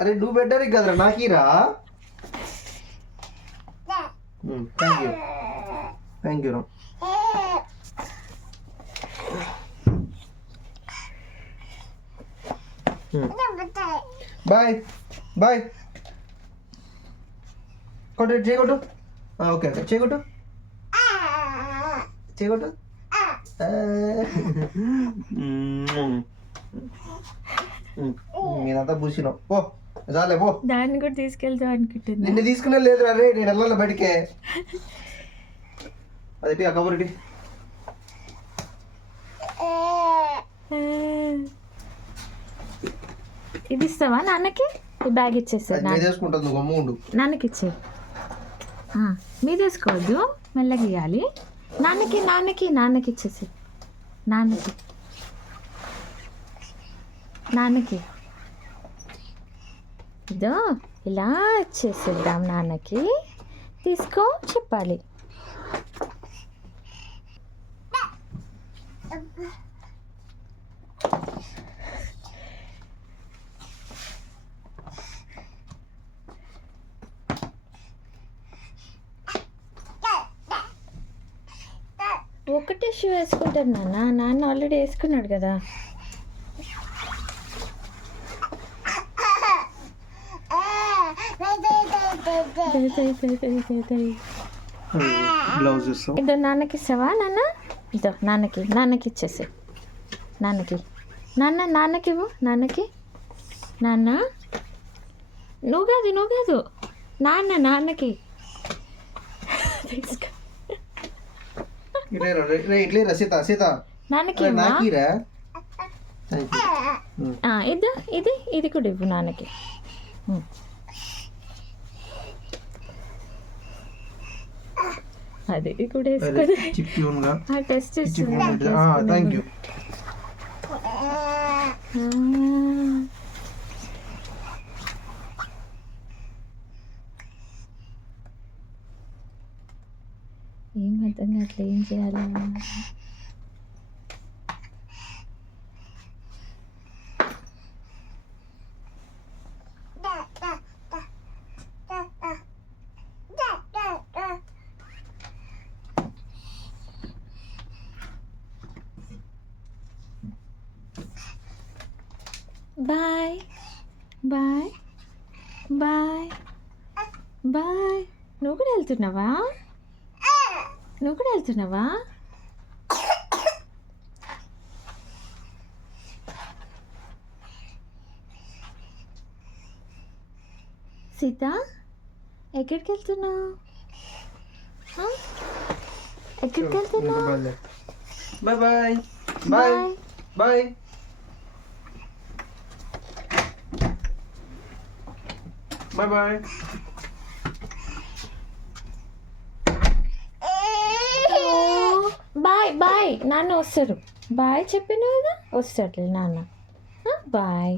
అరే నువ్వు పెట్టడానికి కదరా నాకీరా. Thank you thank you. Bye bye. కొట్టు చేయకొట్టు. ఓకే చేయకొట్టు చేయకొట్టు. మీరంతా పూసినావు పో చాలే పో. దాన్ని కూడా తీసుకెళ్తాం అనుకుంటుంది. నిన్ను తీసుకునే లేదు రే, నేను వెళ్ళాలి బయటికే. అది ఆ కబుర్ ఇది ఇస్తావా నాన్నకి? ఈ బ్యాగ్ ఇచ్చేస్తాను తీసుకుంటుంది. నువ్వు అమ్మ ఉండు. నాన్నకి ఇచ్చే. మీరు తీసుకోవద్దు, మెల్లగా ఇవ్వాలి. నాన్నకి నాన్నకి నాన్నకి ఇచ్చేసి. నాన్నకి నాన్నకి ఇదో ఇలా ఇచ్చేసేద్దాం. నాన్నకి తీసుకో చెప్పాలి. ఒకటే షూ వేసుకుంటారు నాన్న. నాన్న ఆల్రెడీ వేసుకున్నాడు కదా. ఇదో నాన్నకి ఇస్తావా నాన్న? ఇదో నాన్నకి నాన్నకి ఇచ్చేసి. నాన్నకి నాన్నకి ఇవ్వు. నాన్నకి నాన్న. నువ్వు కాదు నాన్నకి తీసుకో. నాన్నకి ఇది కూడా ఇవ్వు నాన్నకి. అది కూడా వేసుకోదు. Test thank you. ఏం అర్థం కావట్లే, ఏం చేయాలి? Bye bye bye bye. నువ్వు కూడా వెళ్తున్నావా? సీత, ఎక్కడికి వెళ్తున్నావు? ఎక్కడికి వెళ్తున్నావు? Bye bye bye bye. Bye bye. Bye bye. నాన్న వస్తారు. బాయ్ చెప్పిన కదా, వస్తాడు నాన్న. బాయ్.